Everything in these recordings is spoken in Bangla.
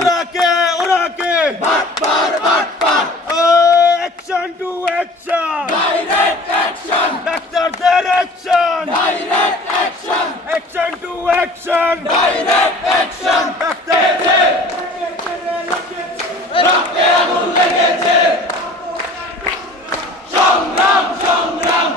ওরা কে অ্যাকশন টু অ্যাকশন, ডাক্তারদের অ্যাকশন, অ্যাকশন টু অ্যাকশন, ডাক্তারদের রক্তে আগুন লেগেছে, সংগ্রাম সংগ্রাম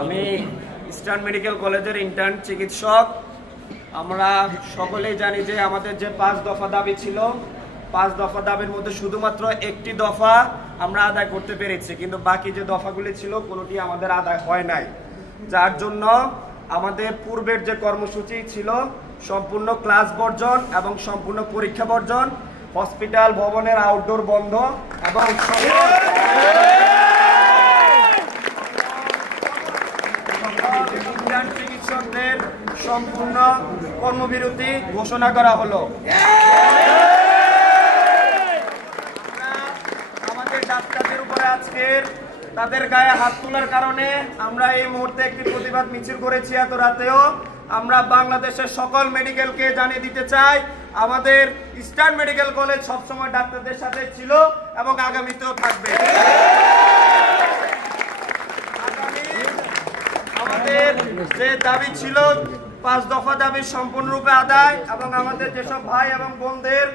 আমি ইস্টার্ন মেডিকেল কলেজের ইন্টার্ন চিকিৎসক। আমরা সকলেই জানি যে আমাদের যে 5 দফা দাবি ছিল, 5 দফা দাবির মধ্যে শুধুমাত্র একটি দফা আমরা আদায় করতে পেরেছি, কিন্তু বাকি যে দফাগুলি ছিল কোনোটি আমাদের আদায় হয় নাই, যার জন্য আমাদের পূর্বের যে কর্মসূচি ছিল সম্পূর্ণ ক্লাস বর্জন এবং সম্পূর্ণ পরীক্ষা বর্জন, হসপিটাল ভবনের আউটডোর বন্ধ এবং চিকিৎসকদের সম্পূর্ণ কর্মবিরতি ঘোষণা করা হলো। আমাদের ডাক্তারদের উপরে আজকের তাদের গায়ে হাত তোলার কারণে আমরা এই মুহূর্তে একটি প্রতিবাদ মিছিল করেছি। এত রাতেও আমরা বাংলাদেশের সকল মেডিকেলকে জানিয়ে দিতে চাই, আমাদের ইস্টার্ন মেডিকেল কলেজ সবসময় ডাক্তারদের সাথে ছিল এবং আগামীতেও থাকবে। আমাদের যে দাবি ছিল 5 দফা দাবির সম্পূর্ণরূপে আদায় এবং আমাদের যেসব ভাই এবং বোনদের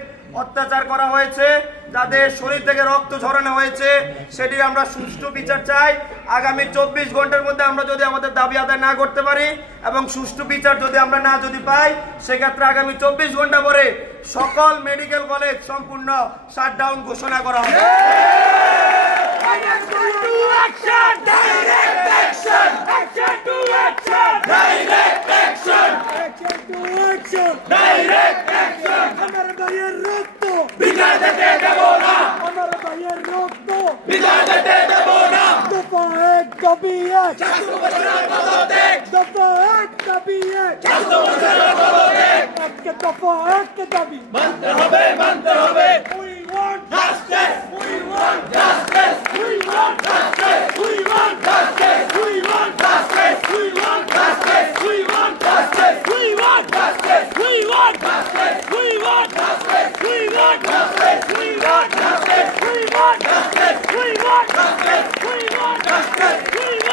অত্যাচার করা হয়েছে, যাদের শরীর থেকে রক্ত ঝরানো হয়েছে, সেটির আমরা সুষ্ঠু বিচার চাই। আগামী 24 ঘন্টার মধ্যে আমরা যদি আমাদের দাবি আদায় না করতে পারি এবং সুষ্ঠু বিচার যদি আমরা না পাই, সেক্ষেত্রে আগামী 24 ঘন্টা পরে সকল মেডিকেল কলেজ সম্পূর্ণ শাটডাউন ঘোষণা করা হবে। মানতে হবে, মানতে হবে। We want justice. We want justice. We want justice. We want justice. We want justice. We want justice. We want justice. We want justice. We want justice. We want justice. We want justice. We want justice. We want justice. We want justice. We want justice. We want justice.